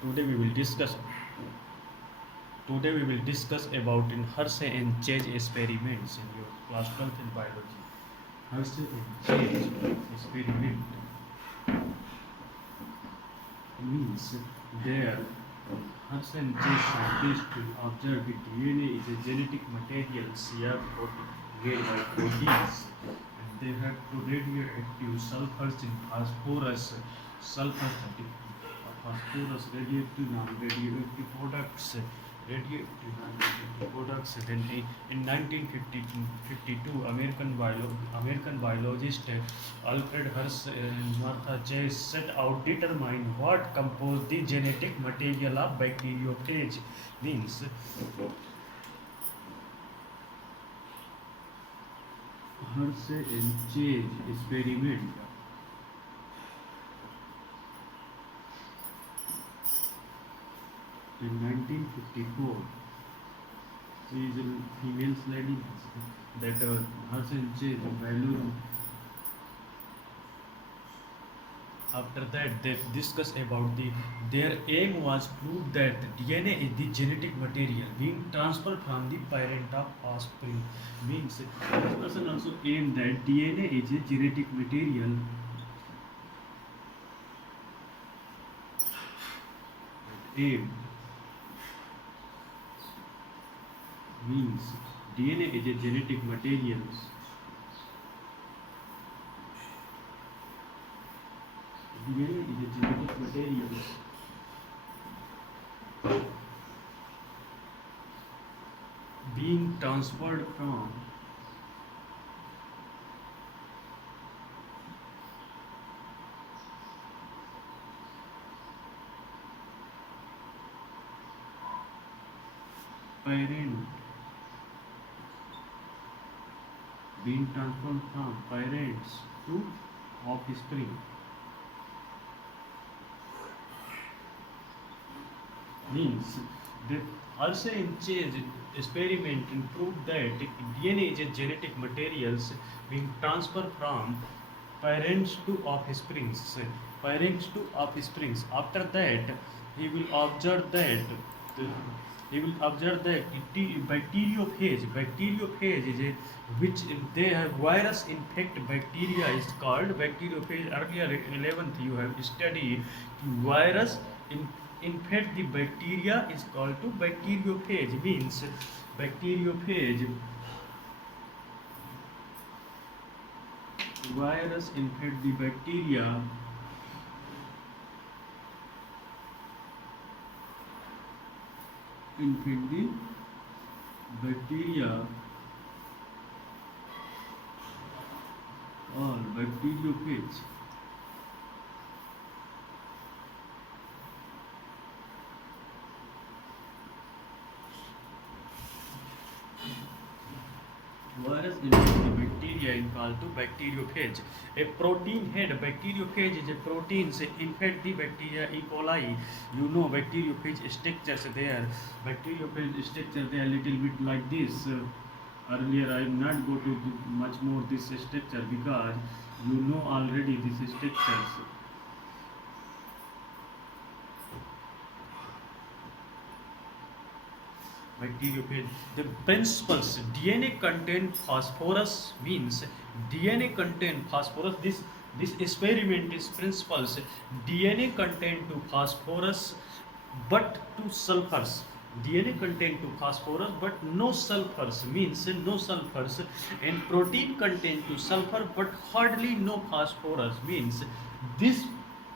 Today we will discuss Today we will discuss about in Hershey and Chase experiments in your class 12th in biology. Hershey and Chase experiment means there Hershey and Chase scientists observed DNA is a genetic material shared made by proteins, and they have two radioactive sulfurs in sulfur phosphorus, radioactive non-radioactive products, Then in 1952, American biologist Alfred Hirsch and Martha Chase set out determine what compose the genetic material of bacteriophage. Means Hirsch and Chase experiment in 1954. She is a female lady that Hirsch and Chase value. After that, they discuss about their aim was prove that the DNA is the genetic material being transferred from the parent of offspring. Means this person also aimed that DNA is a genetic material. Aim means DNA is a genetic material. DNA is a genetic material being transferred from parent parents to offspring. Means they also in Chase experiment and proved that DNA is a genetic materials being transferred from parents to offsprings. Parents to offsprings. After that, he will observe that he will observe that bacteriophage is a which they have virus infect bacteria is called bacteriophage. Earlier 11th you have studied virus infect the bacteria is called to bacteriophage. Means bacteriophage virus infect the bacteria infect the bacteria or bacteriophage. Virus infect the bacteria is called to bacteriophage. A protein head bacteriophage is a proteins infect the bacteria E. coli. You know bacteriophage structures there. Bacteriophage structure they are little bit like this. Earlier I am not go to much more this structure because you know already this structures. Bacteriophage. The principles DNA contain phosphorus means DNA contain phosphorus. This experiment is principles. DNA contain to phosphorus but to sulfurs. DNA contain to phosphorus but no sulfurs means no sulfurs, and protein contain to sulfur but hardly no phosphorus means this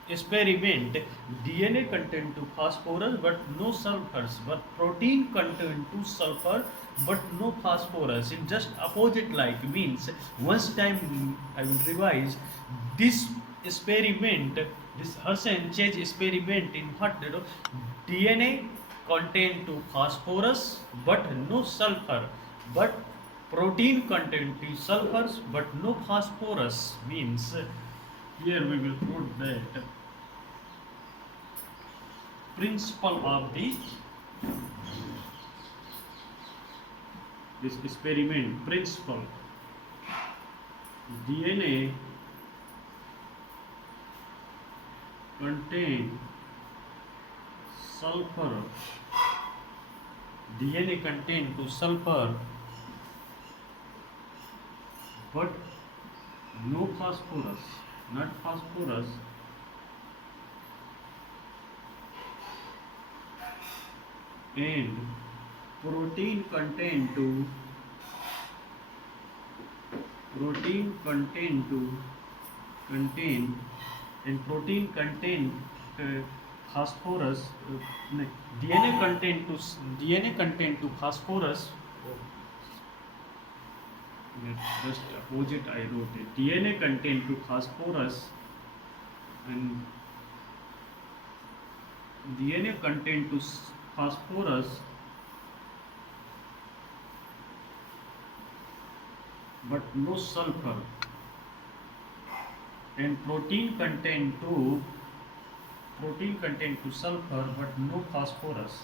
experiment DNA content to phosphorus but no sulfurs, but protein content to sulfur but no phosphorus. In just opposite like means once time I will revise this experiment, this Hershey and Chase experiment in what DNA contain to phosphorus but no sulfur, but protein content to sulfurs but no phosphorus means here we will put that principle of this experiment principle. DNA contain sulfur, DNA contain to sulfur, but no phosphorus, not phosphorus, and protein contain to contain and protein contain phosphorus, no, DNA contain to phosphorus. Oh, just opposite I wrote it. DNA contain to phosphorus and DNA contain to phosphorus, but no sulfur, and protein contain to sulfur but no phosphorus.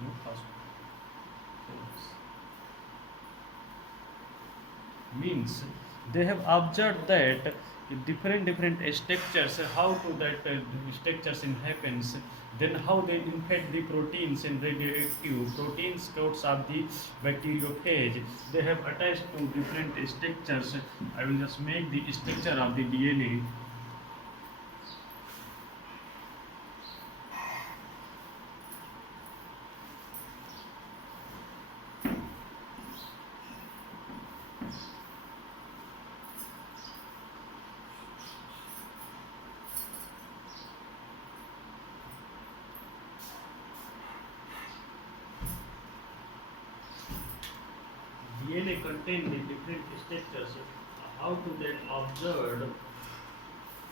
No phosphorus means they have observed that different structures, how to that structures in happens, then how they infect the proteins in radioactive proteins codes of the bacteriophage. They have attached to different structures. I will just make the structure of the DNA. DNA contain the different structures. How to that observed?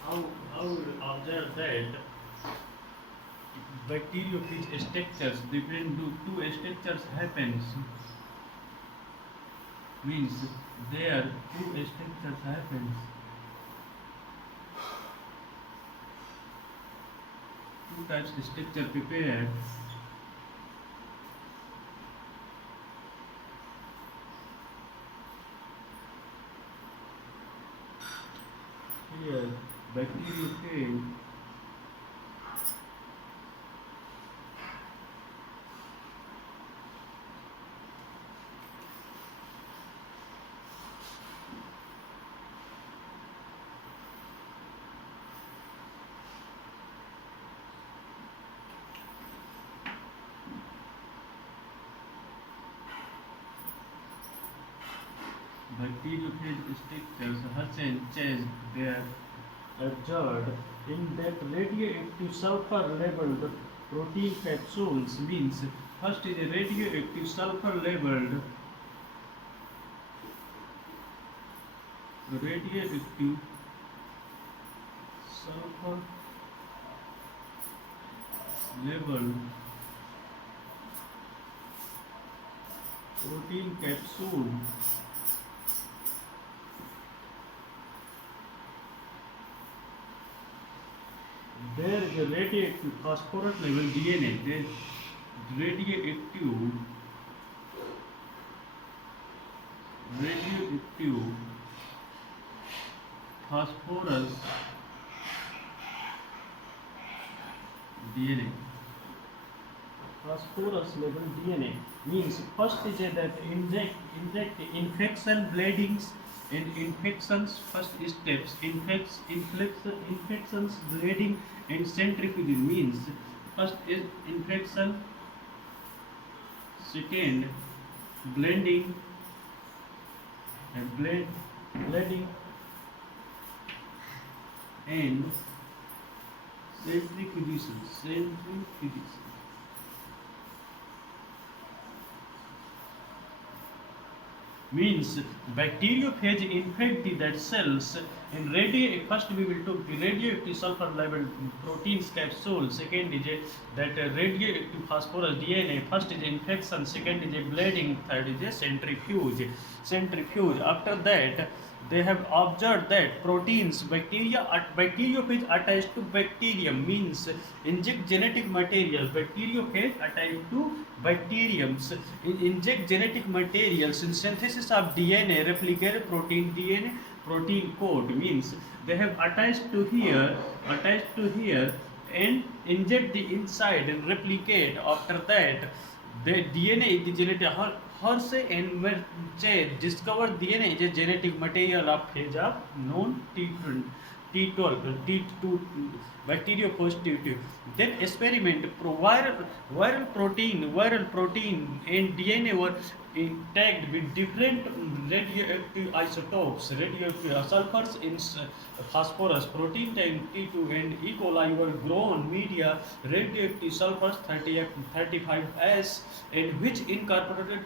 How will observe that bacteriophage structures, different two structures happens, means there two structures happens, two types of structure prepared. Here bacteriophage structures such as they are observed in that radioactive sulfur labeled protein capsules, means first is a radioactive sulfur labeled sulfur labeled protein capsule. There is a radioactive phosphorus level DNA. There is radioactive phosphorus DNA. Phosphorus level DNA means first is that inject infection bleedings and infections. First steps infections, bleeding and centrifuging, means first is infection, second bleeding and bleeding and centrifugation. Means bacteriophage infect that cells in first we will took the radioactive sulfur labeled proteins capsule, second is that radioactive phosphorus DNA, first is infection, second is bleeding, third is centrifuge. After that they have observed that proteins bacteriophage attached to bacterium, means inject genetic material. Bacteriophage attached to bacteriums inject genetic materials in synthesis of DNA, replicate protein DNA, protein coat means they have attached to here and inject the inside and replicate. After that, the DNA is the genetic. Hersey and Chase discovered DNA is a genetic material of phage of known T12, T2 bacteriopositive. Then experiment viral protein and DNA were tagged with different radioactive isotopes, radioactive sulfurs in phosphorus, protein type T2 and E. coli were grown media radioactive sulfurs 35S and which incorporated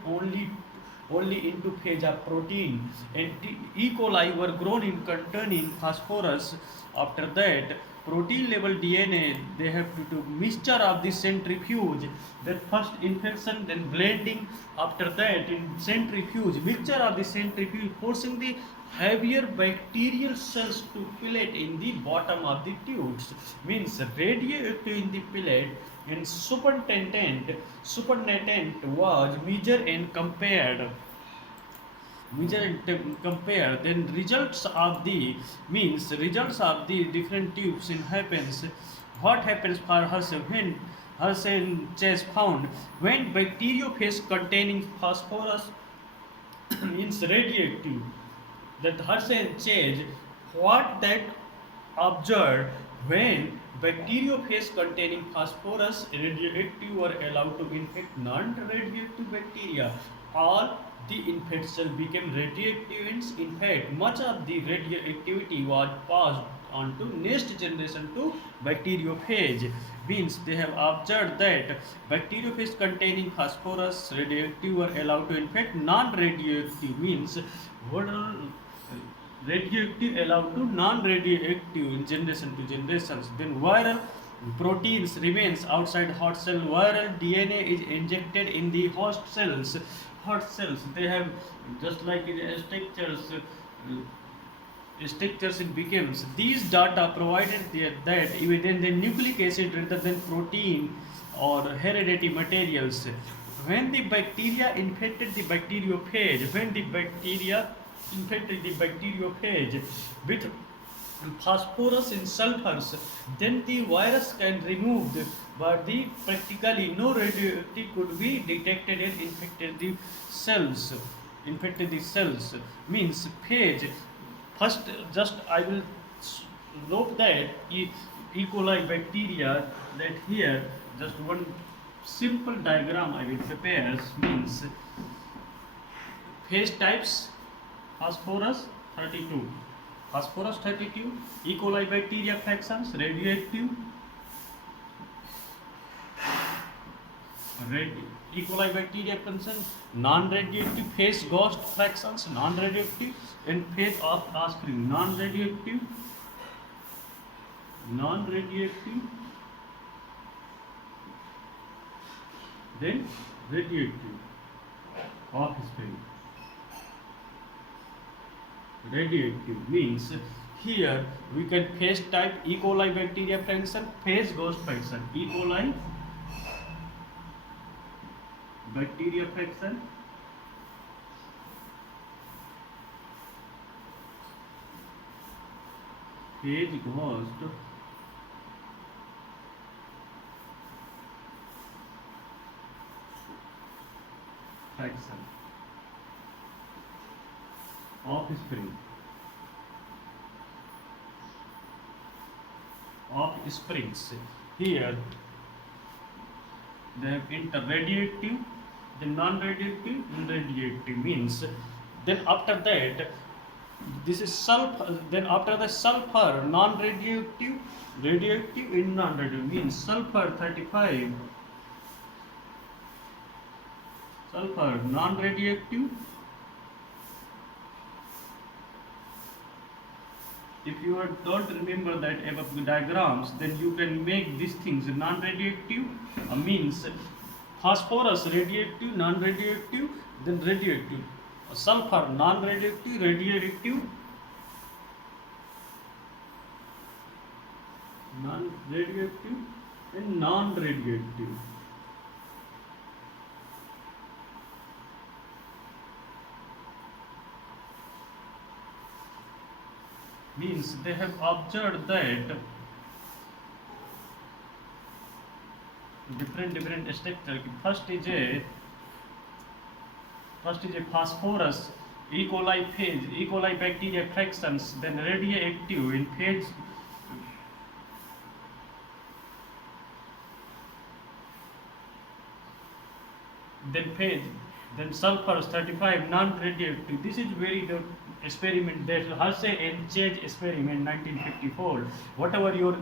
only into phage of protein, and E. coli were grown in containing phosphorus. After that, protein level DNA they have to do mixture of the centrifuge, then first infection, then blending. After that, in centrifuge, mixture of the centrifuge forcing the heavier bacterial cells to fillet in the bottom of the tubes, means radioactive in the fillet, and supernatant was measured and compare. Then results of the different tubes in happens. What happens for Hershey when Hershey and Chase found when bacteriophage containing phosphorus means radioactive, that Hershey and Chase what that observed when bacteriophage containing phosphorus radioactive were allowed to infect non-radioactive bacteria. All the infection became radioactive, and in fact, much of the radioactivity was passed on to next generation to bacteriophage. Means they have observed that bacteriophage containing phosphorus radioactive were allowed to infect non-radioactive, means what are radioactive allowed to non-radioactive in generation to generations. Then viral proteins remains outside host cell. Viral DNA is injected in the host cells. Host cells they have just like in structures it becomes. These data provided that even the nucleic acid rather than protein or hereditary materials. When the bacteria infected the bacteriophage, with phosphorus and sulfurs, then the virus can remove but the practically no radioactivity could be detected and infected the cells, means phage. First, just I will note that E. coli bacteria, that here just one simple diagram I will prepare means phase types. Phosphorus 32, E. coli bacteria fractions radioactive, E. coli bacteria fractions non-radioactive, phase ghost fractions non-radioactive, and phase of aspirin non-radioactive, then radioactive offspring. Radioactive means here we can phase type E. coli bacteria fraction, phase ghost fraction, E. coli bacteria fraction, phase ghost fraction, offsprings. Here they have interradioactive, then non-radioactive, and radioactive, means then after that this is sulfur, then after the sulfur non-radioactive, radioactive, and non-radioactive, means sulfur 35, sulfur non-radioactive. If you don't remember that above the diagrams, then you can make these things non-radioactive, means phosphorus radioactive, non-radioactive, then radioactive, sulfur non-radioactive, radioactive, and non-radioactive. means they have observed that different structure. First is a phosphorus, E. coli phase, E. coli bacteria fractions, then radioactive in phase. Then phase, then sulfur 35 non-radioactive. This is very good experiment that Halsey and Chase experiment 1954. Whatever your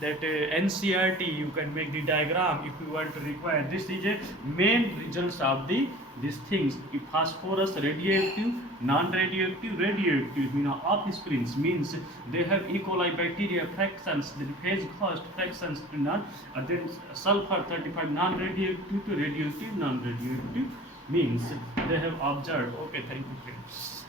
that NCRT, you can make the diagram if you want to require. This is a main results of the these things. If phosphorus radioactive, non-radioactive, radioactive, off screens means they have E. coli bacteria fractions, the phase cost fractions to non, then sulfur 35 non-radioactive to radioactive, non-radioactive means they have observed. Okay, thank you friends.